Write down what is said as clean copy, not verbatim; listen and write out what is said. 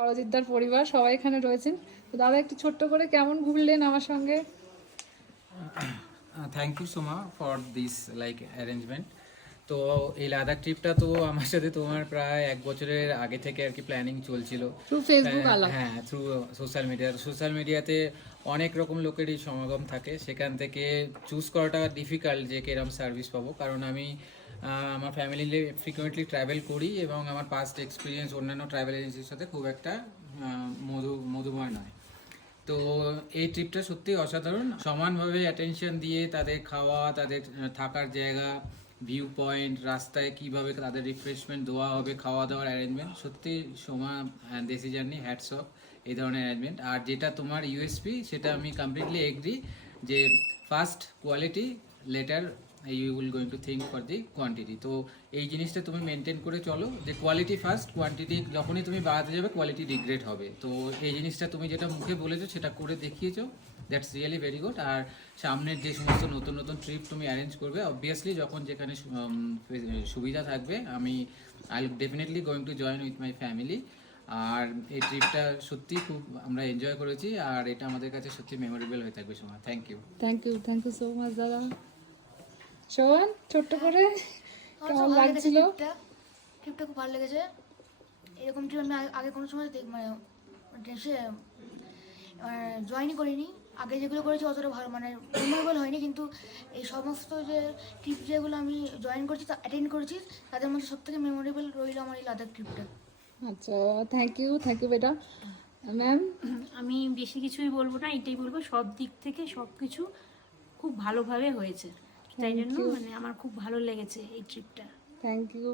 সরজিৎদার পরিবার সবাই এখানে রয়েছেন। তো দাদা একটু ছোট্ট করে কেমন ঘুরলেন আমার সঙ্গে? Thank you Soma for this like arrangement. তো এই লাদাখ ট্রিপটা তো আমার সাথে তোমার প্রায় 1 বছরের আগে থেকে আর কি প্ল্যানিং চলছিল। থ্রু ফেসবুক আলাপ। হ্যাঁ, থ্রু সোশ্যাল মিডিয়াতে অনেক রকম লোকেরই সমাগম থাকে, সেখান থেকে চুজ করাটা ডিফিকাল্ট যে কিরম সার্ভিস পাবো, কারণ আমি আমার ফ্যামিলি ফ্রিকুয়েন্টলি ট্রাভেল করি এবং আমার পাস্ট এক্সপিরিয়েন্স অন্যান্য ট্রাভেল এজেন্সির সাথে খুব একটা মধুময় নয়। তো এই ট্রিপটা সত্যি অসাধারণ, সমানভাবে অ্যাটেনশন দিয়ে তাদের খাওয়া, তাদের থাকার জায়গা, ভিউ পয়েন্ট, রাস্তায় কিভাবে তাদের রিফ্রেশমেন্ট দেওয়া হবে, খাওয়া দাওয়ার অ্যারেঞ্জমেন্ট, সত্যি সোমা দেশি জার্নি হ্যাটস অফ এই ধরনের অ্যারেঞ্জমেন্ট। আর যেটা তোমার ইউএসপি সেটা আমি কমপ্লিটলি এগ্রি, যে first quality, later you will going to think for the quantity. তো এই জিনিসটা তুমি মেনটেন করে চলো, যে কোয়ালিটি ফার্স্ট, কোয়ান্টিটি যখনই তুমি বাড়াতে যাবে কোয়ালিটি ডিগ্রেড হবে। তো এই জিনিসটা তুমি যেটা মুখে বলেছো সেটা করে দেখিয়েছো, দ্যাটস রিয়েলি ভেরি গুড। আর সামনের যে সমস্ত নতুন নতুন ট্রিপ তুমি অ্যারেঞ্জ করবে, অবভিয়াসলি যখন যেখানে সুবিধা থাকবে, আমি I definitely going to join with my family. আর এই ট্রিপটা সত্যি খুব আমরা এনজয় করেছি, আর এটা আমাদের কাছে সত্যি মেমোরেবল হয়ে থাকবে সময়। Thank you thank you so much দাদা। শোন ছোট্ট করে আমার কেমন খুব ভালো লেগেছে লাগছিল? ট্রিপটা খুব ভালো লেগেছে। এরকম ট্রিপ আমি আগে কোনো সময় সে জয়েনই করিনি। আগে যেগুলো করেছি অতটা ভালো মেমোরেবল হয়নি, কিন্তু এই সমস্ত যে ট্রিপ যেগুলো আমি জয়েন করেছি অ্যাটেন্ড করেছি, তাদের মধ্যে সবথেকে মেমোরেবল রইল আমার এই লাদাখ ট্রিপটা। আচ্ছা, থ্যাংক ইউ বেটা। ম্যাম? আমি বেশি কিছুই বলবো না, এটাই বলবো সব দিক থেকে সব কিছু খুব ভালোভাবে হয়েছে, তাই জন্য আমার খুব ভালো লেগেছে এই ট্রিপটা। Thank you.